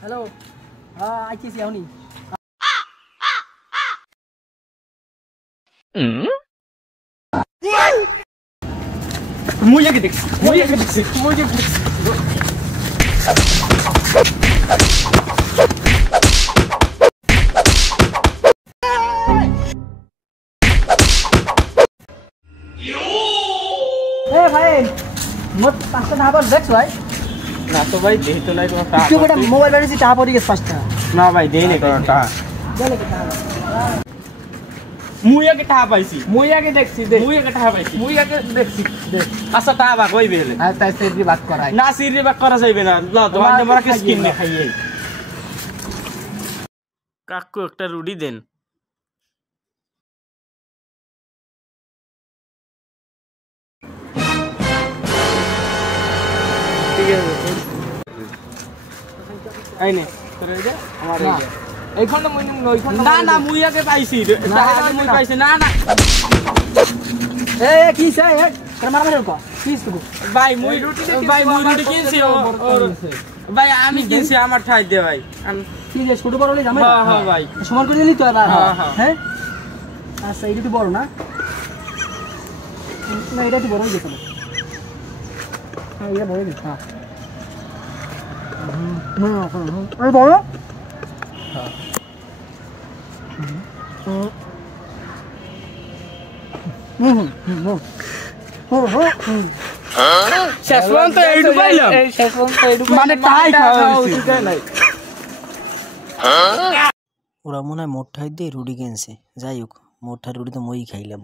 Hello হ্যাঁ আইতেছি এখনই মুইয়াকে দেখছি এ ভাই মোট 5টা টাকা দেখছ ভাই না তো ভাই দেই তো নাই তোমার টাকা তুই কোটা মোবাইল ব্যাটারি টাকা পড়ে গেছে 5টা না ভাই দেই না টাকা দেলে কি টাকা মুইয়াকে টাকা পাইছি মুইয়াকে দেখছি দে মুইয়াকে টাকা পাইছি মুইয়াকে দেখছি দে আচ্ছা টাকা ভাগ হইবে হলে আর তাই সেরি বাত করাই না সিরি ভাগ করা যাইবে না না তোমার আমরা কি স্কিন নে খাইয়ে কাকু একটা রুটি দেন ঠিক আছে আইনে তোর এই যে আমার এই যে এইখানে মুই ওইখানে না না মুইয়াকে পাইছি টাকা মুই পাইছি না না এ কি সে এ তোর মারা মারো কো কিস তো ভাই মুই রুটি কিনছি ভাই আমি কিনছি আমার ঠাই দে ভাই আমি কি যে ছোট বড় হলে জামাই হ্যাঁ হ্যাঁ ভাই সমান করে দিলি তো এবার হ্যাঁ হ্যাঁ আচ্ছা এটা তো বড় না না এটা তো বড় হয়ে গেছে হ্যাঁ এটা বড় হয়েছে হ্যাঁ আরে বড় হ্যাঁ শেষ পর্যন্ত এইটু পাইলাম মানে টাই খাওয়া উচিত নাই ওরা মনে হয় মোট ঠাই দিয়ে রুটি কিনছে যাই হোক মোট ঠাই রুটি তো মই খাইলাম।